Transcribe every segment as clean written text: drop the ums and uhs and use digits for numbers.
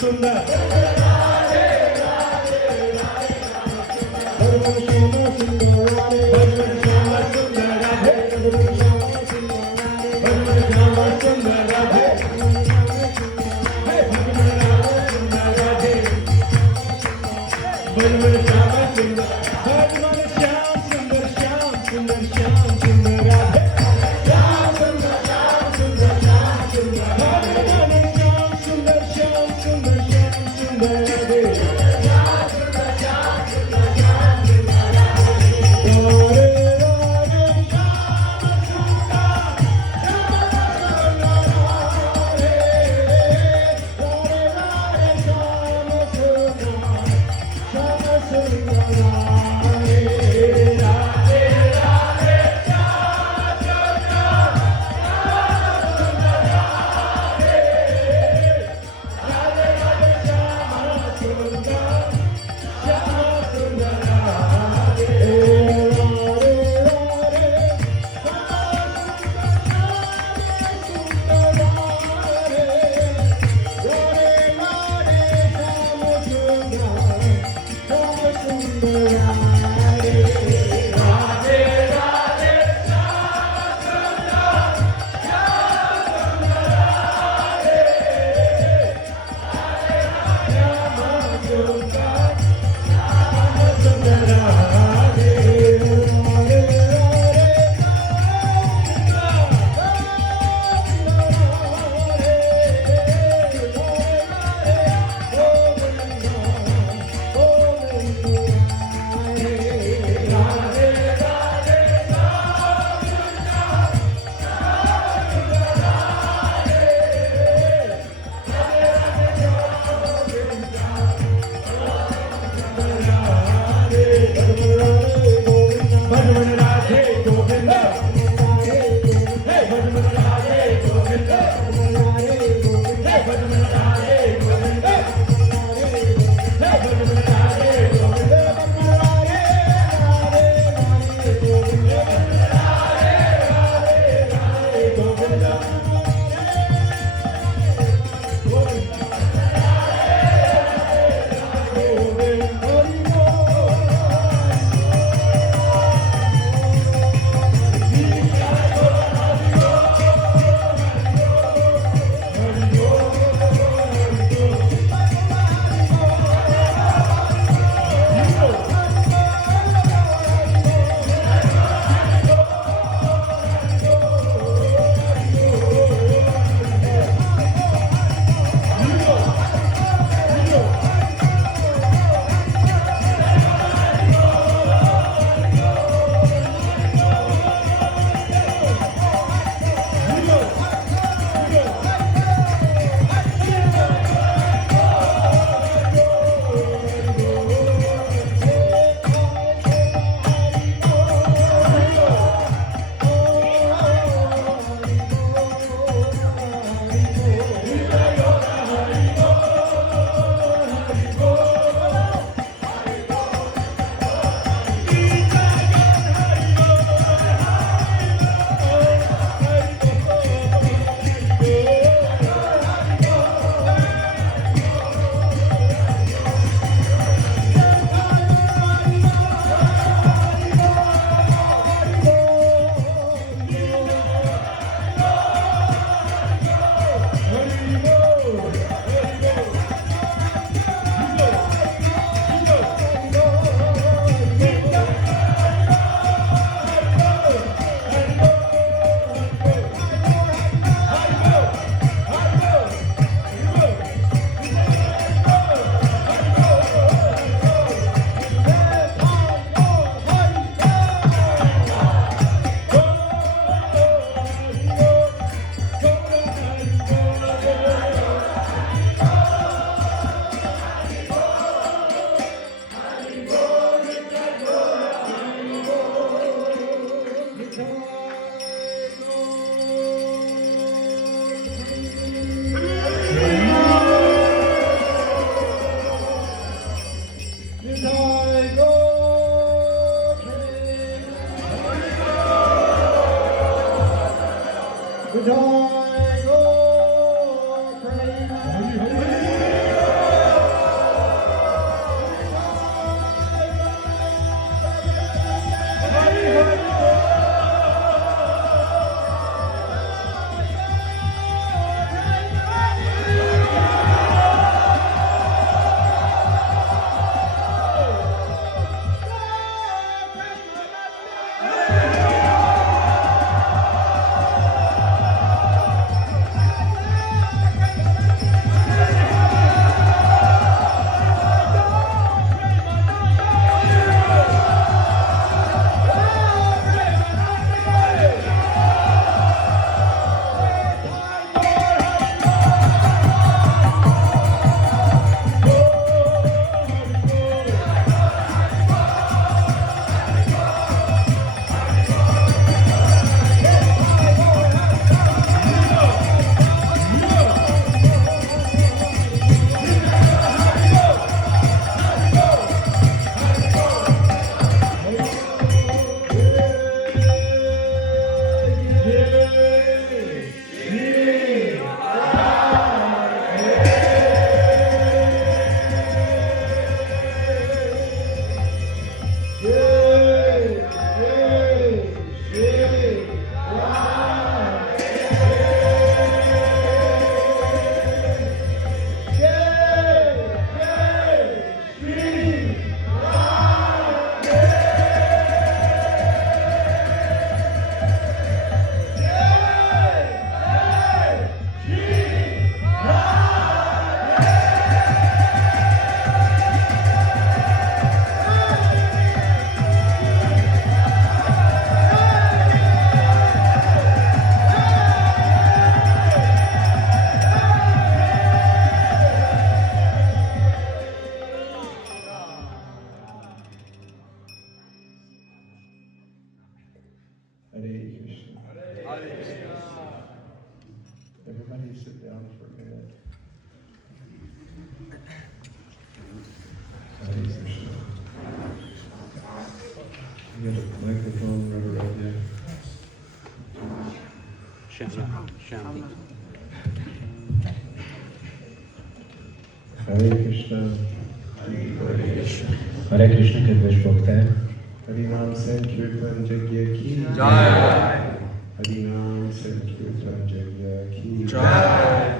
Sundara Semmi. Hare Krishna. Hare Krishna, kedves bakták! Harinam Sankirtan Jagya Ki Jai! Harinam Sankirtan Jagya Ki Jai!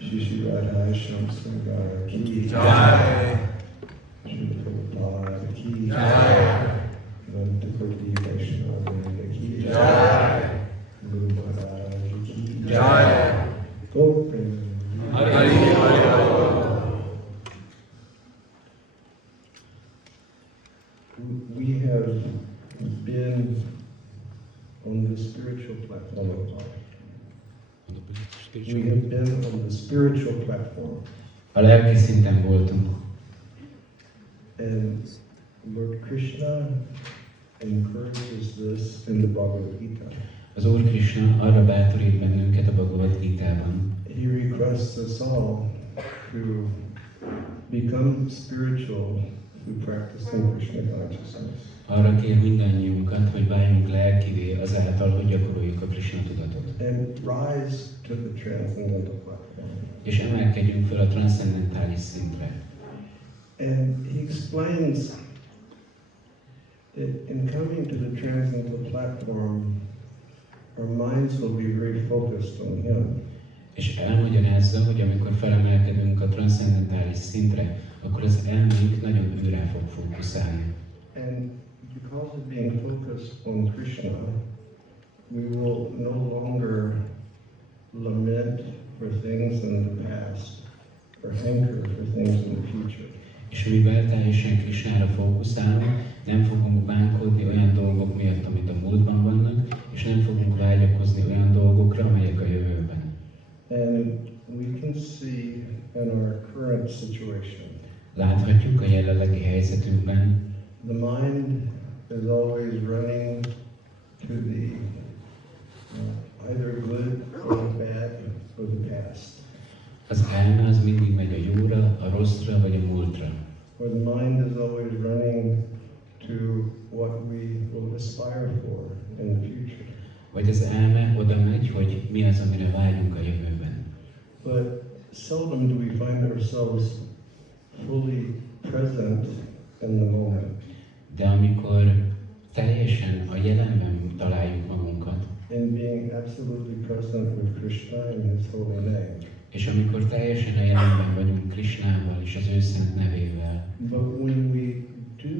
Shri Radha Shamsundara Ki Jai! Shri Prabhupada Ki Jai! Nanda Koti Vaishnava Vrinda Ki Jai! Guru Maharaj Ki Jai! Gopen. Hari Hari. We have been on the spiritual platform of life. We have been on the spiritual platform. A lelki szinten voltunk. And Lord Krishna encourages this in the Bhagavad Gita. Az Úr Krishna arra bátorít bennünket a Bhagavad Gitában. He requests us all to become spiritual through practicing Krishna consciousness. Arra kér mindannyiunkat, hogy váljunk lelkivé azáltal, hogy gyakoroljuk a Krishna tudatot. And rise to the transcendental platform. És emelkedjünk fel a transzcendentális szintre. And he explains that in coming to the transcendental platform, our minds will be very focused on him. És elmagyarázza, hogy amikor felemelkedünk a transzcendentális szintre, akkor az elménk nagyon őrá fog fókuszálni. And because of being focused on Krishna, we will no longer lament for things in the past or hanker for things in the future. És mivel teljesen Krishnára fókuszálunk, nem fogunk bánkodni olyan dolgok miatt, amit a múltban vannak, és nem fogunk vágyakozni olyan dolgokra, amelyek a jövőben. And we can see in our current situation, Láthatjuk a jelenlegi helyzetünkben, the mind is always running to the either good or bad or the past. az elme az mindig megy a jóra, a rosszra vagy a múltra. Or the mind is always running to what we will aspire for in the future. Vagy az elme oda megy, hogy mi az, amire vágyunk a jövőben. But seldom do we find ourselves fully present in the moment. De amikor teljesen a jelenben találjuk magunkat, In being absolutely present with Krishna and His holy name. és amikor teljesen a jelenben vagyunk Krishnával és az ő szent nevével, But when we do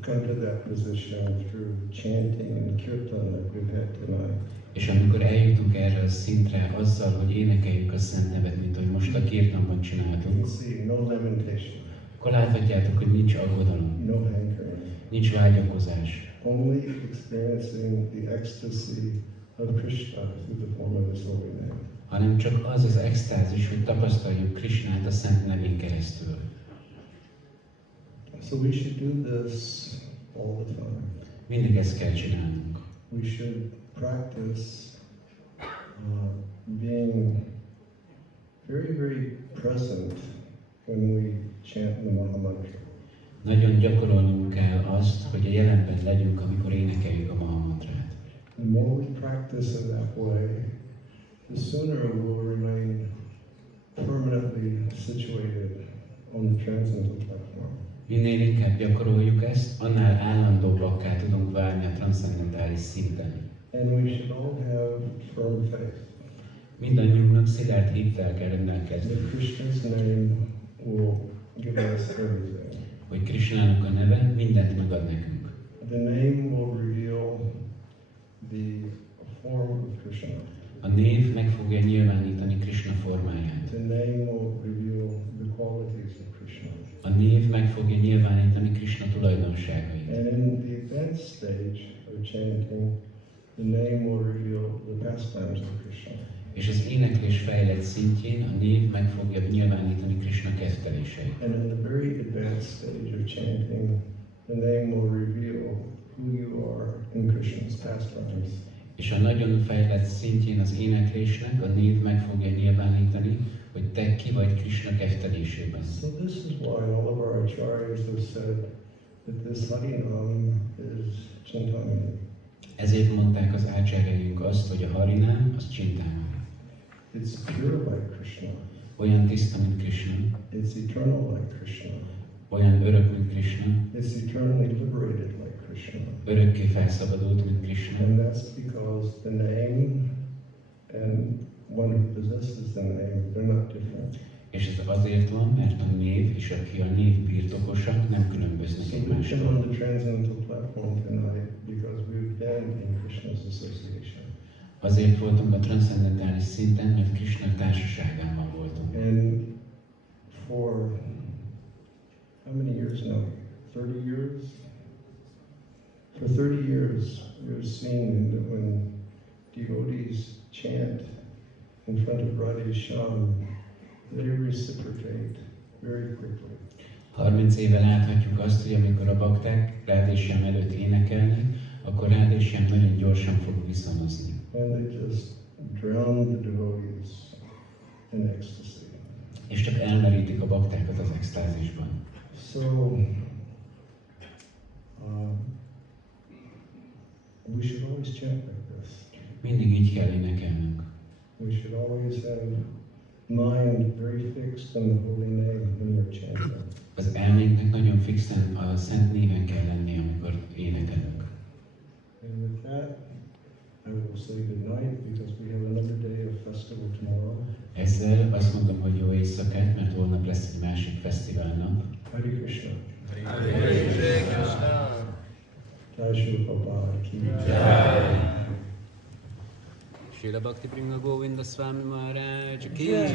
come to that position through chanting and kirtan like we've had tonight, és amikor eljutunk erre a szintre azzal, hogy énekeljük a szent nevet, mint ahogy most a kirtanban you csináltunk, see no lamentation, akkor láthatjátok, hogy nincs aggodalom, no hankering, nincs vágyakozás, only experiencing the ecstasy of Krishna through the form of His holy name. hanem csak az az extázis, hogy tapasztaljuk Krishnát a szent nevén keresztül. So we should do this all the time. Mindig ezt kell csinálnunk. We should practice being very, very present when we chant the Maha Mantra. Nagyon gyakorolnunk kell azt, hogy a jelenben legyünk, amikor énekeljük a Maha Mantrát. The more we practice in that way, the sooner we'll remain permanently situated on the transcendental platform. Minél inkább gyakoroljuk ezt, annál állandóbbakká tudunk válni a transzcendentális szinten. And we should all have firm faith Mindannyiunknak szilárd hittel kell rendelkezni, that Krishna's name will give us everything. hogy Krishnának a neve mindent megad nekünk. The name will reveal the form of Krishna. A név meg fogja nyilvánítani Krishna formáját. The name will reveal the qualities of Krishna. A név meg fogja nyilvánítani Krishna tulajdonságait. And in the advanced stage of chanting, the name will reveal the pastimes of Krishna. És az éneklés fejlett szintjén a név meg fogja nyilvánítani Krishna ketteléseit. And in the very advanced stage of chanting, the name will reveal who you are in Krishna's pastimes. És a nagyon fejlett szintjén az éneklésnek a név meg fogja nyilvánítani, hogy te ki vagy Krishna kettelésében. So this is why all of our acharyas have said that this Harinam is Chintamani. Ezért mondták az ácsárjaink azt, hogy a Harinám az Csintámani. It's pure like Krishna. Olyan tiszta, mint Krishna, It's eternal like Krishna. olyan örök, mint Krishna, It's eternally liberated like Krishna. örökké felszabadult, mint Krishna. And that's because the name and one who possesses the name, they're not different. És ez azért van, mert a név és aki a név birtokosak nem különböznek So we've been on egymástól. the transcendental platform tonight because we've been in Krishna's association. Azért voltunk a transzcendentális szinten, mert Krishna társaságában voltunk. And for how many years now? 30 years? For 30 years, we've seen that when devotees chant in front of Radhe Shyam, they reciprocate very quickly. 30 éve láthatjuk azt, hogy amikor a bakták Rádésem előtt énekelnek, akkor Rádésem nagyon gyorsan fog viszonozni. And they just drown the devotees in ecstasy. És csak elmerítik a baktákat az extázisban. So, we should always chant like this. Mindig így kell énekelnünk. We should always have mind very fixed on the holy name when we're chanting. Az elménknek nagyon fixen a szent néven kell lenni, amikor énekelünk. And with that, I will say good night because we have another day of festival tomorrow. Ezzel azt mondom, hogy jó éjszakát, mert holnap lesz egy másik fesztiválnap. Hare Krishna. Hare Krishna. Jai Shri Prabhupada ki Jai. Srila Bhakti Bringa Govinda Swami Maharaj ki Jai.